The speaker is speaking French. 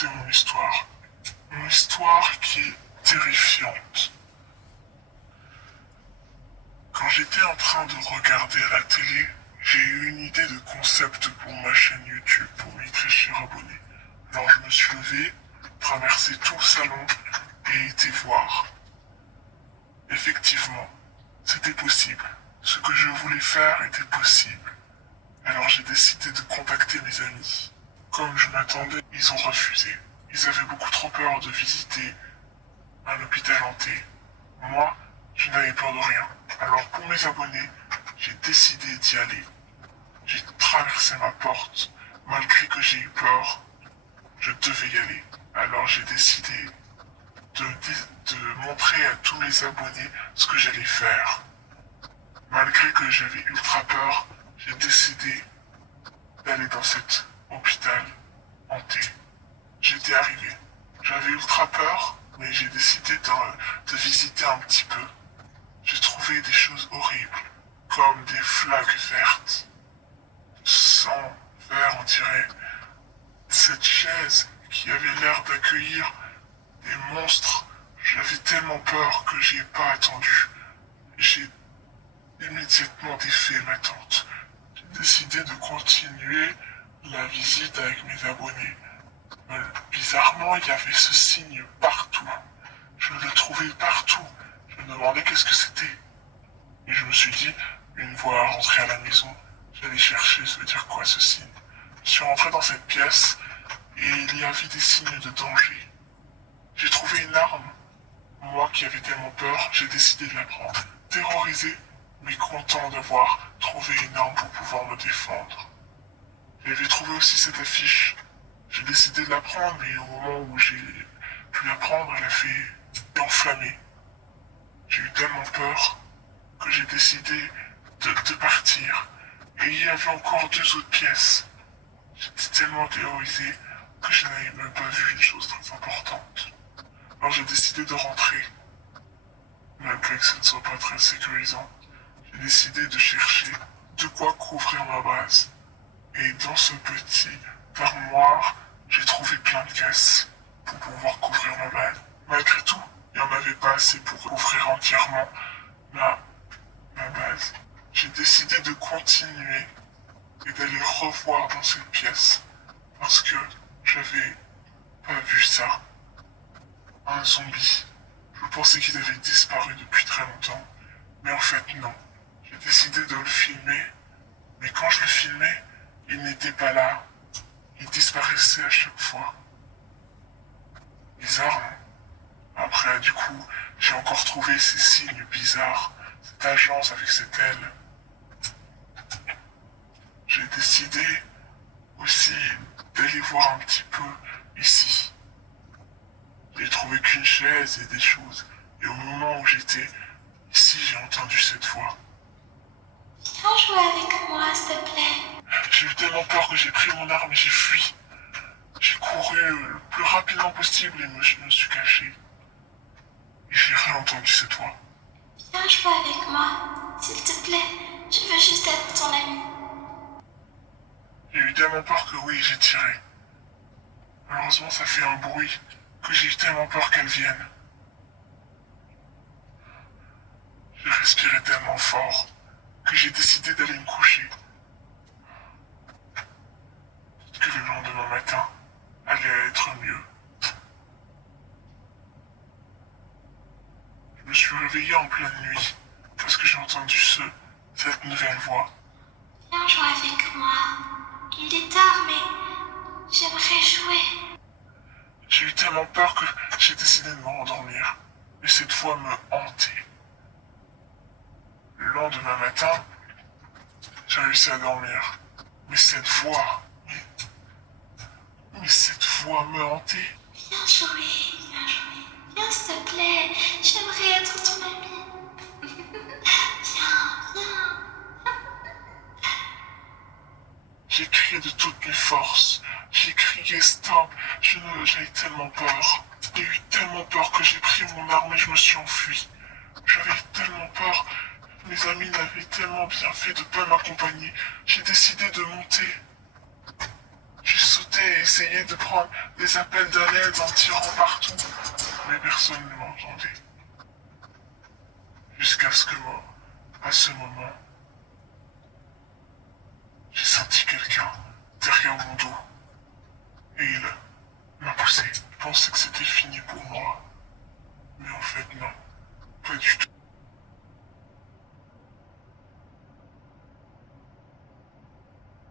raconter mon histoire. Une histoire qui est terrifiante. Quand j'étais en train de regarder la télé, j'ai eu une idée de concept pour ma chaîne YouTube, pour mes très chers abonnés. Alors je me suis levé, traversé tout le salon et été voir. Effectivement, c'était possible. Ce que je voulais faire était possible. Alors j'ai décidé de contacter mes amis. Comme je m'attendais, ils ont refusé. Ils avaient beaucoup trop peur de visiter un hôpital hanté. Moi, je n'avais peur de rien. Alors pour mes abonnés, j'ai décidé d'y aller. J'ai traversé ma porte. Malgré que j'ai eu peur, je devais y aller. Alors j'ai décidé de montrer à tous mes abonnés ce que j'allais faire. Malgré que j'avais ultra peur, j'ai décidé d'aller dans cet hôpital hanté. J'étais arrivé. J'avais ultra peur, mais j'ai décidé de visiter un petit peu. J'ai trouvé des choses horribles, comme des flaques vertes, sang vert on dirait. Cette chaise qui avait l'air d'accueillir des monstres. J'avais tellement peur que j'y ai pas attendu. J'ai immédiatement défait ma tente. J'ai décidé de continuer la visite avec mes abonnés. Bizarrement, il y avait ce signe partout. Je le trouvais partout. Je me demandais qu'est-ce que c'était. Et je me suis dit, une fois rentré à la maison, j'allais chercher, ça veut dire quoi ce signe. Je suis rentré dans cette pièce et il y avait des signes de danger. J'ai trouvé une arme. Moi qui avais tellement peur, j'ai décidé de la prendre. Terrorisé, mais content d'avoir trouvé une arme pour pouvoir me défendre. J'avais trouvé aussi cette affiche. J'ai décidé de la prendre, mais au moment où j'ai pu la prendre, elle a fait enflammer. J'ai eu tellement peur que j'ai décidé de partir. Et il y avait encore deux autres pièces. J'étais tellement terrorisé que je n'avais même pas vu une chose très importante. Alors j'ai décidé de rentrer. Malgré que ce ne soit pas très sécurisant, j'ai décidé de chercher de quoi couvrir ma base. Et dans ce petit armoire, j'ai trouvé plein de caisses pour pouvoir couvrir ma base. Malgré tout, il n'y en avait pas assez pour couvrir entièrement ma base. J'ai décidé de continuer et d'aller revoir dans cette pièce parce que j'avais pas vu ça. Un zombie. Je pensais qu'il avait disparu depuis très longtemps, mais en fait non. J'ai décidé de le filmer, mais quand je le filmais, il n'était pas là. Il disparaissait à chaque fois. Bizarre, hein? Après, du coup, j'ai encore trouvé ces signes bizarres, cette agence avec cette aile. J'ai décidé aussi d'aller voir un petit peu ici. J'ai trouvé qu'une chaise et des choses. Et au moment où j'étais ici, j'ai entendu cette voix. Viens jouer avec moi, s'il te plaît. J'ai eu tellement peur que j'ai pris mon arme et j'ai fui. J'ai couru le plus rapidement possible et je me suis caché. Et j'ai réentendu cette voix. Viens jouer avec moi, s'il te plaît. Je veux juste être ton ami. J'ai eu tellement peur que oui, j'ai tiré. Malheureusement, ça fait un bruit que j'ai eu tellement peur qu'elle vienne. J'ai respiré tellement fort que j'ai décidé d'aller me coucher. Peut-être que le lendemain matin allait être mieux. Je me suis réveillé en pleine nuit parce que j'ai entendu cette nouvelle voix. Viens jouer avec moi. Il est tard, mais j'aimerais jouer. J'ai eu tellement peur que j'ai décidé de me rendormir. Mais cette voix me hantait. Le lendemain matin, j'ai réussi à dormir. Mais cette voix, mais cette voix me hantait. Viens jouer, viens jouer. Viens, s'il te plaît. J'aimerais être ton ami. Viens, viens. J'ai crié de toutes mes forces. J'ai crié stop. J'avais tellement peur. J'ai eu tellement peur que j'ai pris mon arme et je me suis enfui. J'avais tellement peur. Mes amis n'avaient tellement bien fait de ne pas m'accompagner. J'ai décidé de monter. J'ai sauté J'ai essayé de prendre des appels de l'aide en tirant partout, mais personne ne m'entendait. Jusqu'à ce que moi, à ce moment, j'ai senti quelqu'un derrière mon dos. Et il m'a poussé. Je pensais que c'était fini pour moi. Mais en fait, non.